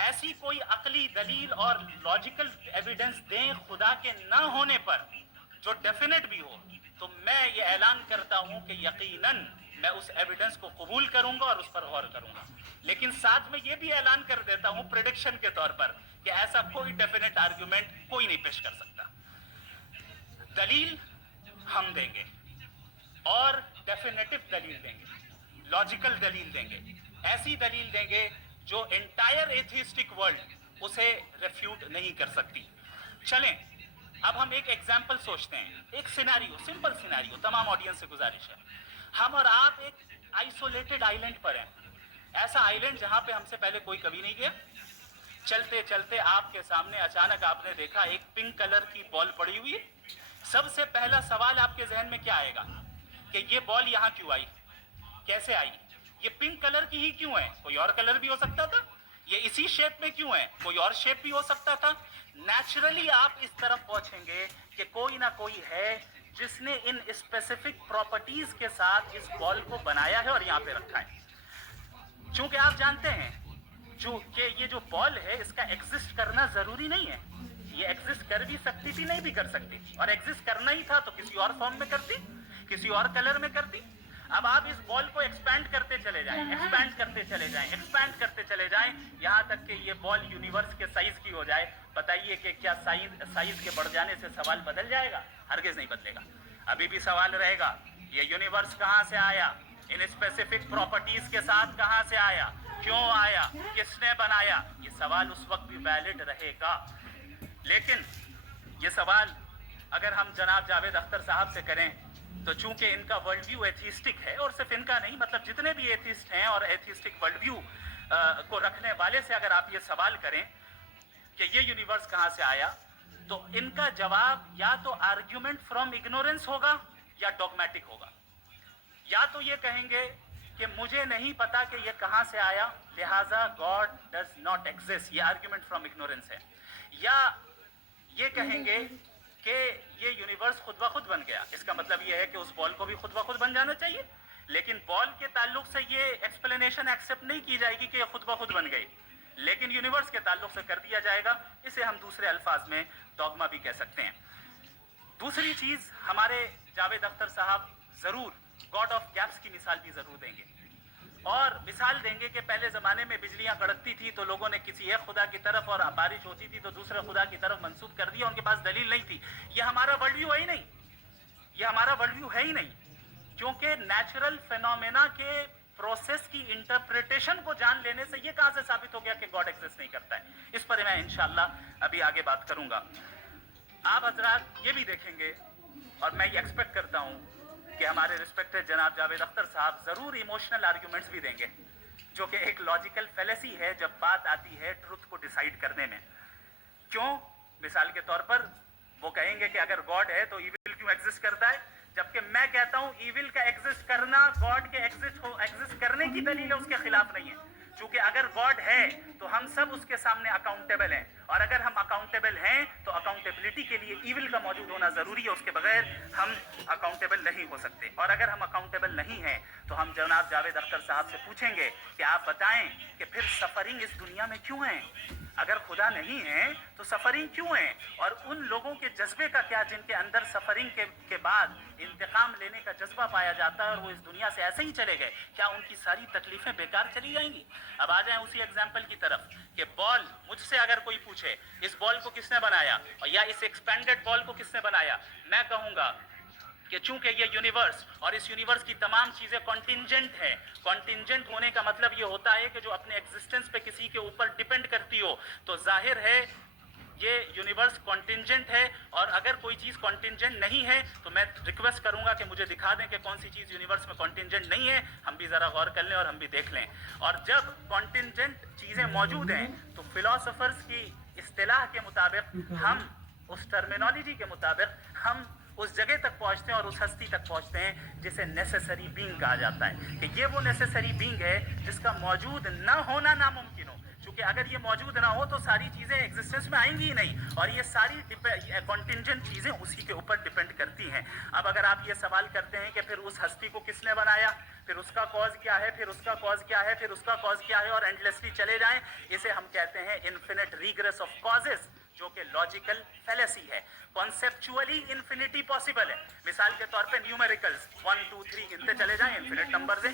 ایسی کوئی عقلی دلیل اور لاجیکل ایویڈنس دیں خدا کے نہ ہونے پر جو ڈیفینیٹ بھی ہو، تو میں یہ اعلان کرتا ہوں کہ یقیناً میں اس ایویڈنس کو قبول کروں گا اور اس پر غور کروں گا. لیکن ساتھ میں یہ بھی اعلان کر دیتا ہوں پریڈکشن کے طور پر کہ ایسا کوئی ڈیفینیٹ آرگیومنٹ کوئی نہیں پیش کر سکتا. دلیل ہم دیں گے اور ڈیفینیٹو دلیل دیں گے، لاجیکل دلیل دیں گے، ایسی دلیل دیں گے جو انٹائر ایتھیسٹک ورلڈ اسے ریفیوٹ نہیں کر سکتی. چلیں اب ہم ایک ایگزامپل سوچتے ہیں، ایک سیناریو، سمپل سیناریو، تمام آڈینس سے گزارش ہے، ہم اور آپ ایک آئسولیٹڈ آئیلینڈ پر ہیں، ایسا آئیلینڈ جہاں پہ ہم سے پہلے کوئی کبھی نہیں گیا. چلتے چلتے آپ کے سامنے اچانک آپ نے دیکھا ایک پنک کلر کی بال پڑی ہوئی ہے. سب سے پہلا سوال آپ کے ذہن میں کیا آئے گا کہ یہ بال یہاں کیوں آئی، کیسے آئی، یہ پنک کلر کی ہی کیوں ہے، کوئی اور کلر بھی ہو سکتا تھا، یہ اسی شیپ میں کیوں ہے، کوئی اور شیپ بھی ہو سکتا تھا. نیچرلی آپ اس طرف پہنچیں گے کہ کوئی نہ کوئی ہے جس نے ان اسپیسیفک پراپرٹیز کے ساتھ اس بال کو بنایا ہے اور یہاں پہ رکھا ہے. چونکہ آپ جانتے ہیں کہ یہ جو بال ہے اس کا ایگزسٹ کرنا ضروری نہیں ہے، یہ ایگزسٹ کر بھی سکتی تھی، نہیں بھی کر سکتی، اور ایگزسٹ کرنا ہی تھا تو کسی اور فارم میں کرتی، کسی اور کلر میں کرتی. اب آپ اس بال کو ایکسپینڈ کرتے چلے جائیں، ایکسپینڈ کرتے چلے جائیں، ایکسپینڈ کرتے چلے جائیں، یہاں تک کہ یہ بال یونیورس کے سائز کی ہو جائے. بتائیے کہ کیا سائز کے بڑھ جانے سے سوال بدل جائے گا؟ ہرگز نہیں بدلے گا. ابھی بھی سوال رہے گا یہ یونیورس کہاں سے آیا، ان اسپیسیفک پراپرٹیز کے ساتھ کہاں سے آیا، کیوں آیا، کس نے بنایا. یہ سوال اس وقت بھی ویلڈ رہے گا. لیکن یہ سوال اگر ہم جناب جاوید اختر صاحب سے کریں تو چونکہ ان کا ورلڈ ویو ایتھیسٹک ہے، اور صرف ان کا نہیں، مطلب جتنے بھی ایتھیسٹ ہیں اور ایتھیسٹک ورلڈ ویو کو رکھنے والے سے اگر آپ یہ سوال کریں کہ یہ یونیورس کہاں سے آیا، تو ان کا جواب یا تو آرگیومنٹ فرام اگنورینس ہوگا یا ڈوگمیٹک ہوگا. یا تو یہ کہیں گے کہ مجھے نہیں پتا کہ یہ کہاں سے آیا لہٰذا گاڈ ڈز ناٹ ایگزسٹ، یہ آرگیومنٹ فرام اگنورینس ہے. یا یہ کہیں گے کہ یہ یونیورس خود بخود بن گیا، اس کا مطلب یہ ہے کہ اس بال کو بھی خود بخود بن جانا چاہیے. لیکن بال کے تعلق سے یہ ایکسپلینیشن ایکسیپٹ نہیں کی جائے گی کہ یہ خود بخود بن گئی، لیکن یونیورس کے تعلق سے کر دیا جائے گا. اسے ہم دوسرے الفاظ میں ڈوگما بھی کہہ سکتے ہیں. دوسری چیز، ہمارے جاوید اختر صاحب ضرور گاڈ آف گیپس کی مثال بھی ضرور دیں گے، اور مثال دیں گے کہ پہلے زمانے میں بجلیاں کڑکتی تھی تو لوگوں نے کسی ایک خدا کی طرف، اور بارش ہوتی تھی تو دوسرے خدا کی طرف منسوب کر دیا، ان کے پاس دلیل نہیں تھی. یہ ہمارا ورلڈ ویو ہے ہی نہیں، یہ ہمارا ورلڈ ویو ہے ہی نہیں، کیونکہ نیچرل فینومینا کے پروسیس کی انٹرپریٹیشن کو جان لینے سے یہ کہاں سے ثابت ہو گیا کہ گاڈ ایگزسٹ نہیں کرتا ہے. اس پر میں انشاءاللہ ابھی آگے بات کروں گا. آپ حضرات یہ بھی دیکھیں گے، اور میں یہ ایکسپیکٹ کرتا ہوں کہ ہمارے رسپیکٹڈ جناب جاوید اختر صاحب ضرور ایموشنل آرگیومنٹس بھی دیں گے، جو کہ ایک لاجیکل فیلیسی ہے جب بات آتی ہے ٹروتھ کو ڈیسائیڈ کرنے میں. کیوں؟ مثال کے طور پر وہ کہیں گے کہ اگر گاڈ ہے تو ایول کیوں ایگزسٹ کرتا ہے، جبکہ میں کہتا ہوں ایول کا ایگزسٹ کرنا گاڈ کے ایگزسٹ کرنے کی دلیل ہے، اس کے خلاف نہیں ہے. چونکہ اگر گاڈ ہے تو ہم سب اس کے سامنے اکاؤنٹیبل ہیں، اور اگر ہم اکاؤنٹیبل ہیں تو اکاؤنٹیبلٹی کے لیے ایول کا موجود ہونا ضروری ہے، اس کے بغیر ہم اکاؤنٹیبل نہیں ہو سکتے. اور اگر ہم اکاؤنٹیبل نہیں ہیں تو ہم جناب جاوید اختر صاحب سے پوچھیں گے کہ آپ بتائیں کہ پھر سفرنگ اس دنیا میں کیوں ہے؟ اگر خدا نہیں ہے تو سفرنگ کیوں ہے؟ اور ان لوگوں کے جذبے کا کیا جن کے اندر سفرنگ کے بعد انتقام لینے کا جذبہ پایا جاتا ہے اور وہ اس دنیا سے ایسے ہی چلے گئے؟ کیا ان کی ساری تکلیفیں بیکار چلی جائیں گی؟ اب آ جائیں اسی ایگزامپل کی طرف کہ بال، مجھ سے اگر کوئی پوچھے اس بال کو کس نے بنایا اور یا اس ایکسپینڈڈ بال کو کس نے بنایا، میں کہوں گا کہ چونکہ یہ یونیورس اور اس یونیورس کی تمام چیزیں کانٹینجنٹ ہیں. کانٹینجنٹ ہونے کا مطلب یہ ہوتا ہے کہ جو اپنے ایگزسٹنس پہ کسی کے اوپر ڈیپینڈ کرتی ہو، تو ظاہر ہے یہ یونیورس کانٹینجنٹ ہے. اور اگر کوئی چیز کانٹینجنٹ نہیں ہے تو میں ریکویسٹ کروں گا کہ مجھے دکھا دیں کہ کون سی چیز یونیورس میں کانٹینجنٹ نہیں ہے، ہم بھی ذرا غور کر لیں اور ہم بھی دیکھ لیں. اور جب کانٹینجنٹ چیزیں موجود ہیں تو فلاسفرز کی اصطلاح کے مطابق، ہم اس ٹرمینالوجی کے مطابق ہم اس جگہ تک پہنچتے ہیں اور اس ہستی تک پہنچتے ہیں جسے نیسیسری بینگ کہا جاتا ہے، کہ یہ وہ نیسیسری بینگ ہے جس کا موجود نہ ہونا ناممکن ہو. چونکہ کہ اگر یہ موجود نہ ہو تو ساری چیزیں ایگزسٹنس میں آئیں گی ہی نہیں, اور یہ ساری کنٹینجنٹ چیزیں اسی کے اوپر ڈپینڈ کرتی ہیں. اب اگر آپ یہ سوال کرتے ہیں کہ پھر اس ہستی کو کس نے بنایا, پھر اس کا کاز کیا ہے, پھر اس کا کاز کیا ہے, پھر اس کا کاز کیا ہے, اور اینڈلیسلی چلے جائیں, اسے ہم کہتے ہیں انفینٹ ریگریس آف کازز, جو کہ لاجیکل فیلیسی ہے. کانسیپچولی انفینٹی پاسبل ہے. مثال کے طور پہ نیومیریکلز 1 2 3 گنتے چلے جائیں, انفینٹ نمبرز ہیں.